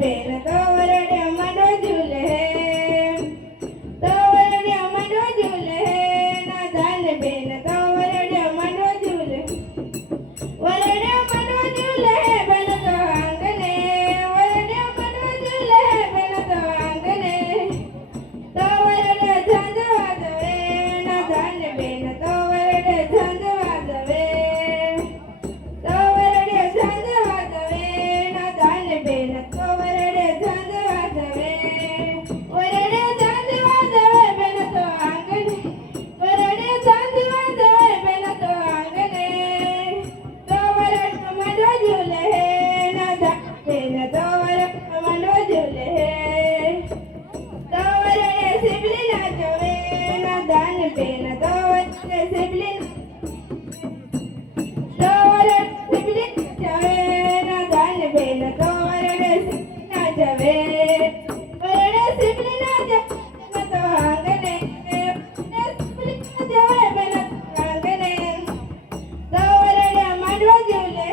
बेन तोवरड्या मांडो झुले तोवरड्या मांडो झुले ना दान बेन तोवरड्या मांडो झुले वरड्या मांडो झुले बेन तो आंगणे वरड्या मांडो झुले बेन तो आंगणे तोवरड्या झांज वाजवे ना दान बेन तोवरड्या झांज वाजवे तोवरड्या झांज वाजवे ना दान बेन तोवरड्या झांज वाजवे वरड्या झांज वाजवे बेन तो आंगणे वरड्या झांज वाजवे बेन तो आंगणे तोवरड्या मांडो झुले ना दान बेन तोवरड्या मांडो झुले तोवरड्या सिबली नाचवे ना दान बेन तोवरड्या सिबली तोवरड्या सिबली नाचवे ना दान बेन तोवरड्या सिबली नाचवे वरड्या सिबली नाचवे बेन तो आंगणे वरड्या सिबली नाचवे बेन तो आंगणे तोवरड्या मांडो झुले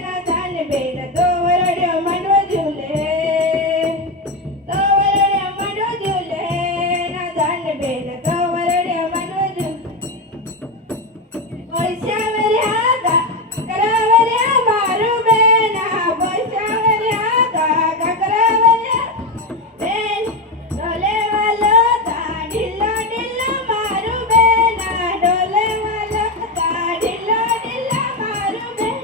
ना दान बेन तोवरड्या मांडो झुले तोवरड्या मांडो झुले ना दान बेन तोवरड्या मांडो झुले पैशावऱ्या काकरावऱ्या मारू बेना पैशावऱ्या काकरावऱ्या बेन डोलेवालो ढिल्ला ढिल्ला मारू बेना डोलेवालो ढिल्ला ढिल्ला मारू बेन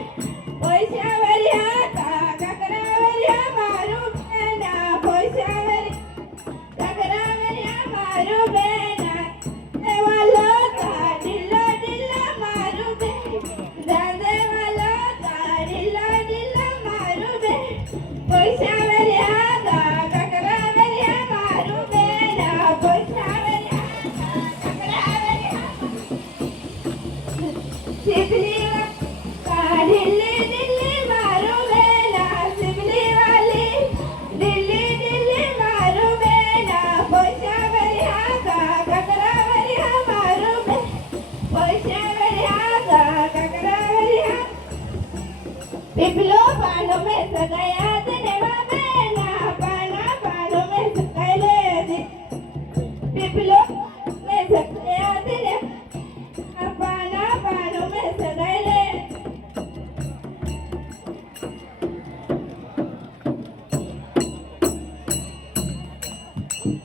पैशावऱ्या काकरावऱ्या मारू बेना पैशावऱ्या काकरावऱ्या मारू बेना देवालो ढिल्ला ढिल्ला मारू बेन जादेवालो ढिल्ला ढिल्ला मारू बेन पैशा